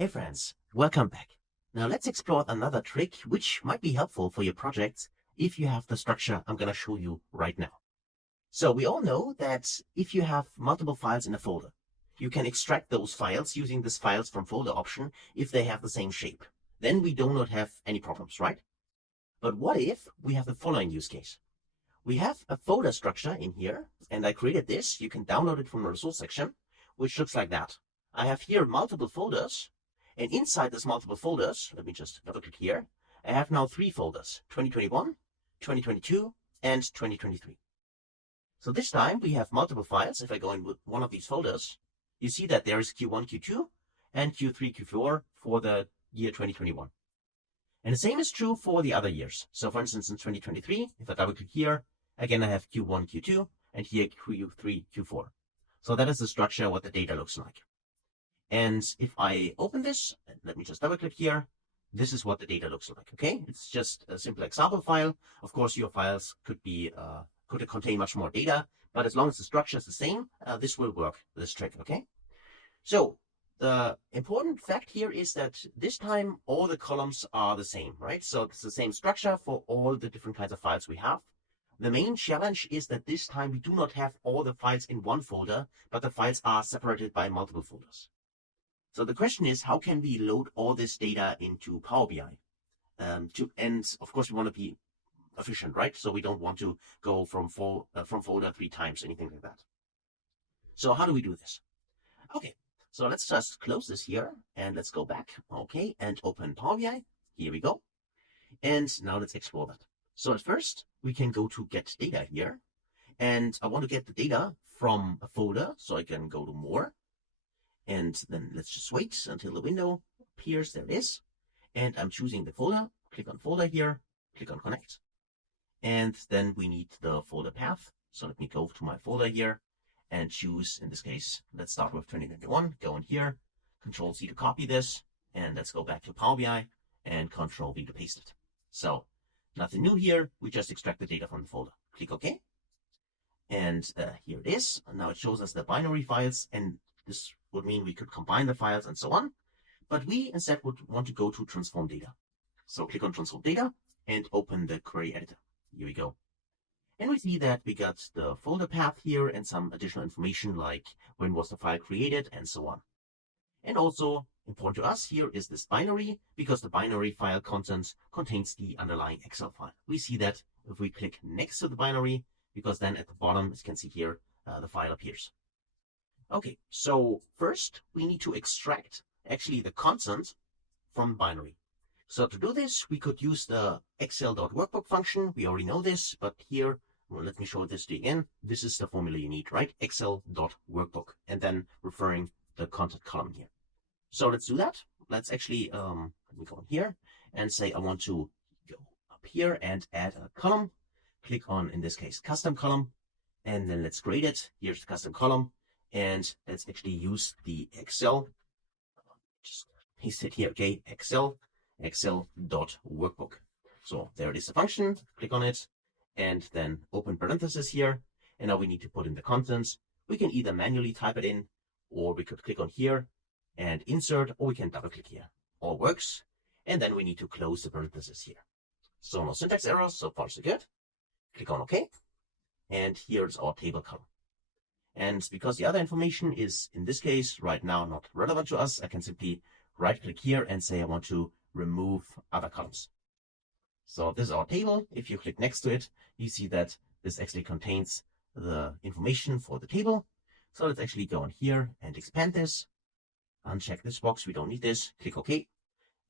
Hey friends, welcome back. Now let's explore another trick which might be helpful for your projects if you have the structure I'm going to show you right now. So we all know that if you have multiple files in a folder, you can extract those files using this files from folder option if they have the same shape. Then we do not have any problems, right? But what if we have the following use case? We have a folder structure in here, and I created this. You can download it from the resource section, which looks like that. I have here multiple folders. And inside this multiple folders, let me just double click here, I have now 3 folders, 2021, 2022, and 2023. So this time we have multiple files. If I go in with one of these folders, you see that there is Q1, Q2, and Q3, Q4 for the year 2021. And the same is true for the other years. So for instance, in 2023, if I double click here, again, I have Q1, Q2, and here Q3, Q4. So that is the structure, what the data looks like. And if I open this, let me just double click here, this is what the data looks like, okay? It's just a simple example file. Of course, your files could contain much more data, but as long as the structure is the same, this will work, this trick, okay? So the important fact here is that this time all the columns are the same, right? So it's the same structure for all the different kinds of files we have. The main challenge is that this time we do not have all the files in one folder, but the files are separated by multiple folders. So the question is, how can we load all this data into Power BI? And of course, we want to be efficient, right? So we don't want to go from folder 3 times, anything like that. So how do we do this? Okay, so let's just close this here and let's go back. Okay, and open Power BI. Here we go. And now let's explore that. So at first, we can go to Get Data here. And I want to get the data from a folder, so I can go to More. And then let's just wait until the window appears. There it is. And I'm choosing the folder. Click on Folder here. Click on Connect. And then we need the folder path. So let me go to my folder here and choose, in this case, let's start with 2021. Go in here. Control C to copy this. And let's go back to Power BI and Control V to paste it. So nothing new here. We just extract the data from the folder. Click OK. And here it is. Now it shows us the binary files, and this would mean we could combine the files and so on. But we instead would want to go to Transform Data. So click on Transform Data and open the query editor. Here we go. And we see that we got the folder path here and some additional information like when was the file created and so on. And also important to us here is this binary, because the binary file content contains the underlying Excel file. We see that if we click next to the binary, because then at the bottom, as you can see here, the file appears. Okay, so first we need to extract actually the content from binary. So to do this, we could use the excel.workbook function. We already know this, but here, well, let me show this to you again. This is the formula you need, right? Excel.workbook, and then referring the content column here. So let's do that. Let's actually, let me go in here and say I want to go up here and add a column. Click on, in this case, custom column, and then let's grade it. Here's the custom column. And let's actually use the Excel. Just paste it here, okay? Excel.workbook. So there it is, the function. Click on it, and then open parentheses here. And now we need to put in the contents. We can either manually type it in, or we could click on here and insert, or we can double click here. All works. And then we need to close the parentheses here. So no syntax errors, so far so good. Click on OK. And here's our table column. And because the other information is, in this case, right now not relevant to us, I can simply right-click here and say I want to remove other columns. So this is our table. If you click next to it, you see that this actually contains the information for the table. So let's actually go in here and expand this. Uncheck this box. We don't need this. Click OK.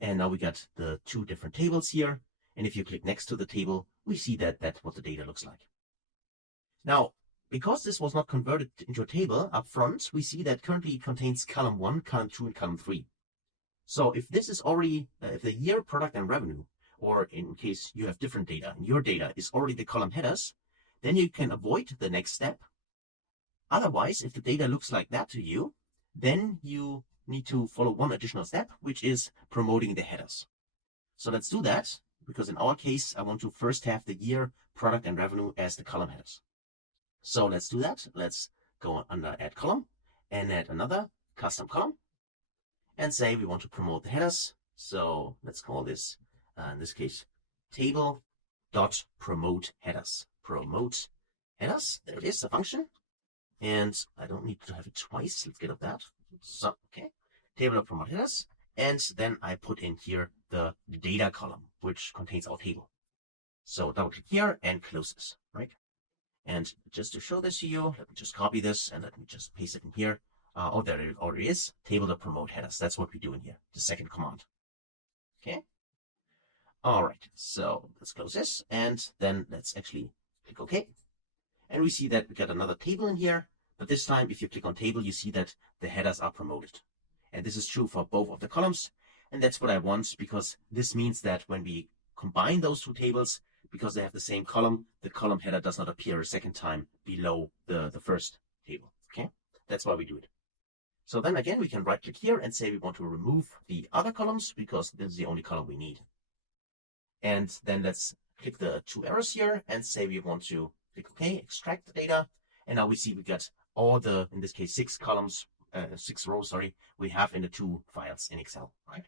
And now we got the 2 different tables here. And if you click next to the table, we see that that's what the data looks like. Now, because this was not converted into a table up front, we see that currently it contains column 1, column 2, and column 3. So if this is already, if the year, product, and revenue, or in case you have different data, and your data is already the column headers, then you can avoid the next step. Otherwise, if the data looks like that to you, then you need to follow one additional step, which is promoting the headers. So let's do that, because in our case, I want to first have the year, product, and revenue as the column headers. So let's do that. Let's go under Add Column and add another custom column. and say we want to promote the headers. So let's call this, in this case, table.promote headers. Promote headers. There it is, the function. And I don't need to have it twice. Let's get up that. So, okay. Table.promote headers. And then I put in here the data column, which contains our table. So double click here and close this, right? And just to show this to you, let me just copy this and let me just paste it in here. Oh, there it already is. Table.promote headers. That's what we do in here. The second command. Okay. All right. So let's close this and then let's actually click OK. And we see that we got another table in here. But this time, if you click on table, you see that the headers are promoted. And this is true for both of the columns. And that's what I want, because this means that when we combine those two tables, because they have the same column, the column header does not appear a second time below the first table. Okay, that's why we do it. So then again, we can right click here and say we want to remove the other columns because this is the only column we need. And then let's click the two arrows here and say we want to click OK, extract the data. And now we see we got all the, in this case, 6 rows, we have in the 2 files in Excel, right?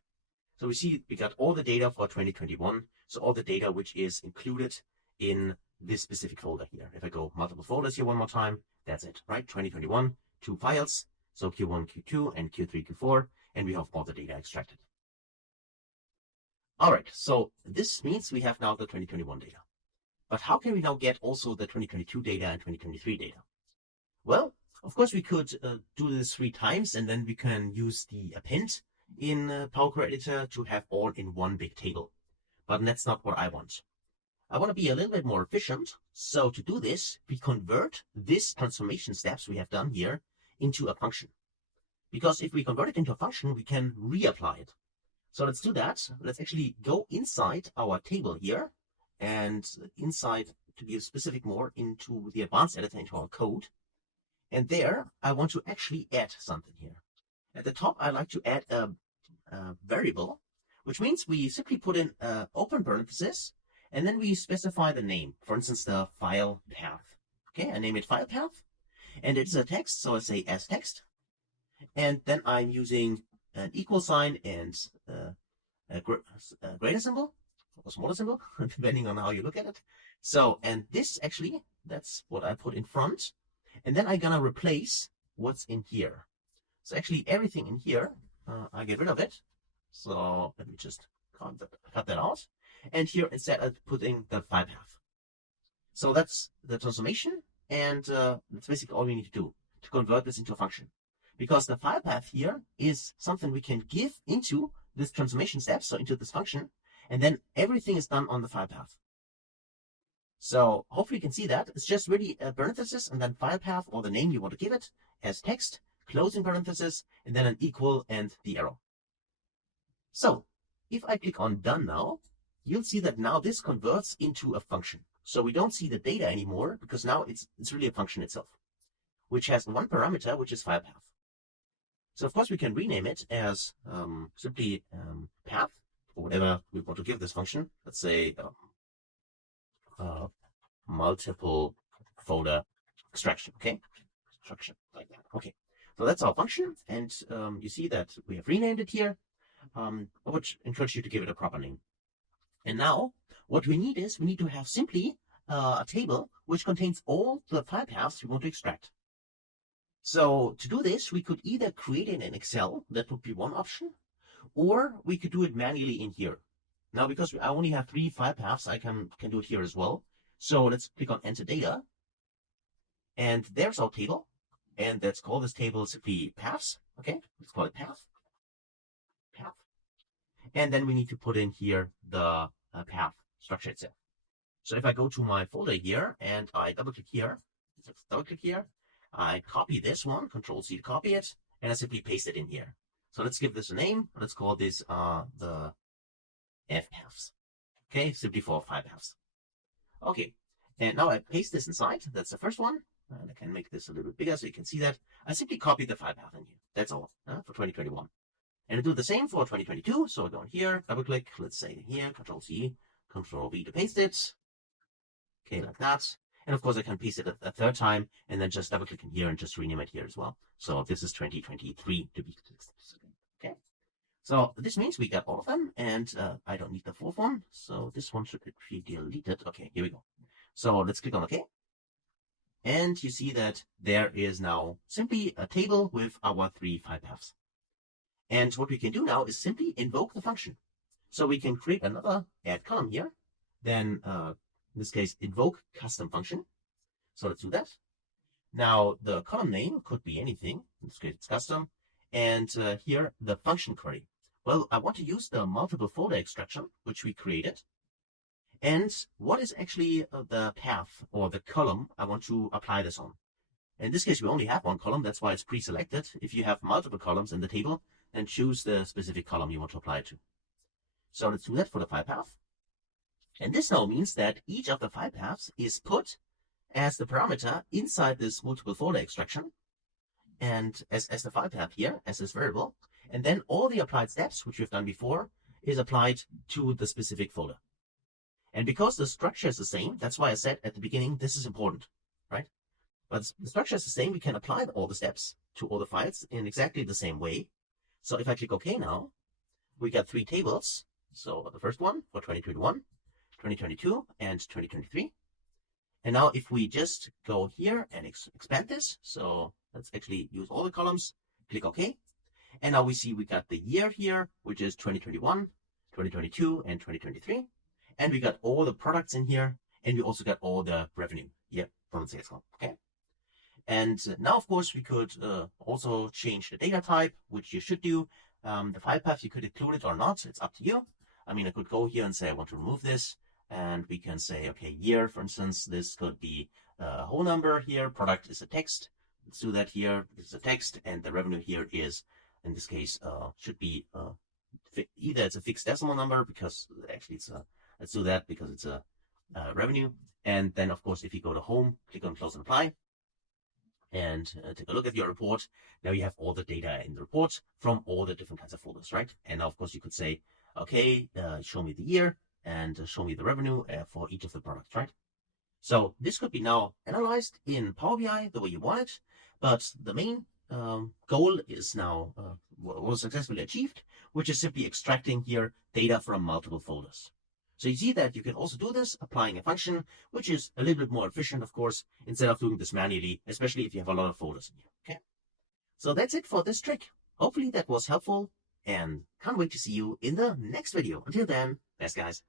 So we see we got all the data for 2021. So all the data which is included in this specific folder here. If I go multiple folders here one more time, that's it, right? 2021, 2 files. So Q1, Q2, and Q3, Q4, and we have all the data extracted. All right, so this means we have now the 2021 data. But how can we now get also the 2022 data and 2023 data? Well, of course, we could do this 3 times, and then we can use the append in Power Query Editor to have all in one big table. But that's not what I want. I want to be a little bit more efficient. So to do this, we convert this transformation steps we have done here into a function. Because if we convert it into a function, we can reapply it. So let's do that. Let's actually go inside our table here, and inside, to be specific more, into the advanced editor, into our code. And there, I want to actually add something here. At the top, I like to add a variable, which means we simply put in open parenthesis, and then we specify the name, for instance, the file path. Okay, I name it file path, and it is a text, so I say as text. And then I'm using an equal sign and a greater symbol, or smaller symbol, depending on how you look at it. So, and this actually, that's what I put in front. And then I'm gonna replace what's in here. So actually everything in here, I get rid of it. So let me just cut that out. And here instead I put in the file path. So that's the transformation. And that's basically all we need to do to convert this into a function. Because the file path here is something we can give into this transformation step, so into this function. And then everything is done on the file path. So hopefully you can see that. It's just really a parenthesis and then file path, or the name you want to give it, as text, closing parenthesis, and then an equal and the arrow. So if I click on done now, you'll see that now this converts into a function. So we don't see the data anymore, because now it's really a function itself, which has one parameter, which is file path. So of course we can rename it as simply path, or whatever we want to give this function. Let's say multiple folder extraction, okay? Extraction, like that. Okay, so that's our function, and you see that we have renamed it here. I would encourage you to give it a proper name. And now what we need is we need to have simply a table which contains all the file paths we want to extract. So to do this, we could either create it in Excel, that would be one option, or we could do it manually in here. Now, because I only have 3 file paths, I can do it here as well. So let's click on Enter Data. And there's our table. And let's call this table simply paths. Okay, let's call it path. Path. And then we need to put in here the path structure itself. So if I go to my folder here and I double click here, I copy this one, Control C to copy it, and I simply paste it in here. So let's give this a name. Let's call this the F paths. Okay, simply for file paths. Okay, and now I paste this inside. That's the first one. And I can make this a little bit bigger so you can see that. I simply copy the file path in here. That's all for 2021. And I do the same for 2022. So I go in here, double click, let's say here, Control C, Control V to paste it. Okay, like that. And of course I can paste it a third time and then just double click in here and just rename it here as well. So this is 2023 to be okay. So this means we got all of them, and I don't need the fourth one, so this one should be deleted. Okay, here we go. So let's click on OK. And you see that there is now simply a table with our 3 file paths. And what we can do now is simply invoke the function. So we can create another add column here, then in this case invoke custom function. So let's do that. Now the column name could be anything. In this case it's custom. And here the function query. Well, I want to use the multiple folder extraction, which we created. And what is actually the path or the column I want to apply this on? In this case, we only have one column. That's why it's pre-selected. If you have multiple columns in the table, then choose the specific column you want to apply it to. So let's do that for the file path. And this now means that each of the file paths is put as the parameter inside this multiple folder extraction, and as the file path here, as this variable. And then all the applied steps, which we've done before, is applied to the specific folder. And because the structure is the same, that's why I said at the beginning, this is important, right? But the structure is the same. We can apply all the steps to all the files in exactly the same way. So if I click OK now, we got 3 tables. So the first one for 2021, 2022, and 2023. And now if we just go here and expand this, so let's actually use all the columns, click OK. And now we see we got the year here, which is 2021, 2022, and 2023. And we got all the products in here, and we also got all the revenue here from the sales column. Okay. And now, of course, we could also change the data type, which you should do. The file path, you could include it or not. It's up to you. I mean, I could go here and say I want to remove this, and we can say, okay, year, for instance, this could be a whole number here. Product is a text. Let's do that here. This is a text, and the revenue here is, in this case, should be either it's a fixed decimal number because actually it's a, let's do that because it's a revenue. And then, of course, if you go to home, click on close and apply, and take a look at your report. Now you have all the data in the report from all the different kinds of folders, right? And now, of course, you could say, okay, show me the year and show me the revenue for each of the products, right? So this could be now analyzed in Power BI the way you want it, but the main goal is now was successfully achieved, which is simply extracting here data from multiple folders. So you see that you can also do this applying a function, which is a little bit more efficient, of course, instead of doing this manually, especially if you have a lot of folders in here. Okay. So that's it for this trick. Hopefully that was helpful, and can't wait to see you in the next video. Until then, best guys.